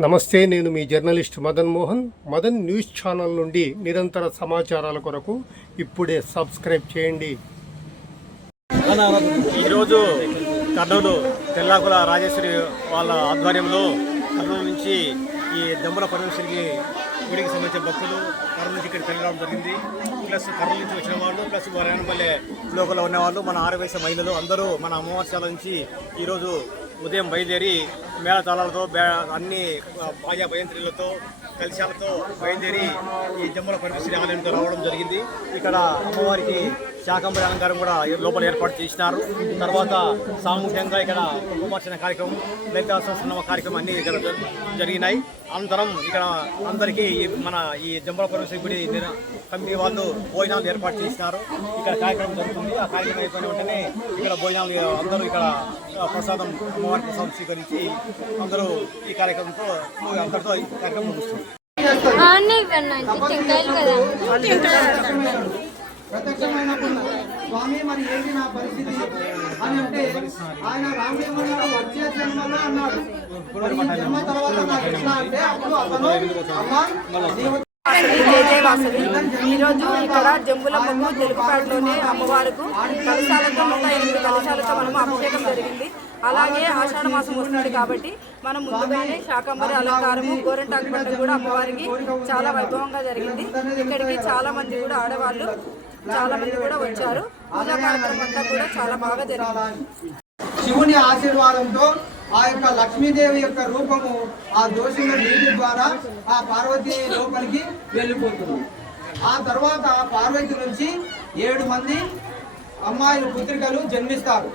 నమస్తే నేను మీ journalist Madan Mohan. Madan news channel నుండి నిరంతర సమాచారాల కొరకు ఇప్పుడే సబ్స్క్రైబ్ చేయండి. ఈరోజు కర్నూలు తెల్లాకుల రాజేశ్వరి వాళ్ళ ఆధ్వర్యంలో కర్నూలు నుంచి ఈ దమ్మల పరమేశ్వరికి గుడికి సంబంధించిన భక్తులు కర్నూలు నుంచి ఇక్కడ వెళ్ళడం జరిగింది. ప్లస్ కర్నూలు నుంచి వచ్చిన వాళ్ళు ప్లస్ వరణపల్లె లోకల్లో ఉన్నవాళ్ళు మన ఆరవేశ మహిళలు అందరూ మన అమ్మవార్శాల నుంచి ఈరోజు ఉదయం బయలుదేరి మేళతాళాలతో అన్ని బాజా భయంత్రులతో కలశాలతో బయలుదేరి ఈ జమ్మల పరమేశ్వరి ఆలయంతో రావడం జరిగింది. ఇక్కడ అమ్మవారికి శాకంబరి అలంకారం కూడా లోపల ఏర్పాటు చేసినారు. తర్వాత సామూహికంగా ఇక్కడ విమర్శన కార్యక్రమం లలిత సహస్రనామ కార్యక్రమం అన్ని ఇక్కడ జరిగినాయి. అనంతరం ఇక్కడ అందరికీ మన ఈ జంబల పరమేశ్వరి గుడి కమిటీ వాళ్ళు భోజనాలు ఏర్పాటు చేసినారు. ఇక్కడ కార్యక్రమం జరుగుతుంది. ఆ కార్యక్రమం అయిపోయిన వెంటనే ఇక్కడ భోజనాలు అందరూ ఇక్కడ ప్రసాదం అమ్మవారి ప్రసాదం స్వీకరించి అందరూ ఈ కార్యక్రమంతో అందరితో ఈ కార్యక్రమం ముగుస్తుంది అన్నీ ఇవ్వండి టెంకాయలు కదా. ప్రత్యక్షమైనప్పుడు స్వామి మరి ఏంటి నా పరిస్థితి? అని అంటే ఆయన రామదేవుడు వచ్చే జన్మలో అన్నాడు. జన్మ తర్వాత నాకు ఎట్లా అంటే అప్పుడు అతను అమ్మా వాసవి. ఈరోజు ఇక్కడ జంబులమ్మకు తెలుగుపాడులోనే అమ్మవారికి కలశాలతో నూట ఎనిమిది కలశాలతో మనం అభిషేకం జరిగింది. అలాగే ఆషాఢ మాసం వస్తుంది కాబట్టి మనం ముందుగానే శాకంబరి అలంకారము గోరంటాకు పండుగ కూడా అమ్మవారికి చాలా వైభవంగా జరిగింది. ఇక్కడికి చాలా మంది కూడా ఆడవాళ్ళు చాలా మంది కూడా వచ్చారు. పూజా కార్యక్రమం అంతా కూడా చాలా బాగా జరిగింది. శివుని ఆశీర్వాదంతో ఆ యొక్క లక్ష్మీదేవి యొక్క రూపము ఆ దోషుల నీటి ద్వారా ఆ పార్వతి లోపలికి వెళ్ళిపోతుంది. ఆ తర్వాత పార్వతి నుంచి ఏడు మంది అమ్మాయిలు పుత్రికలు జన్మిస్తారు.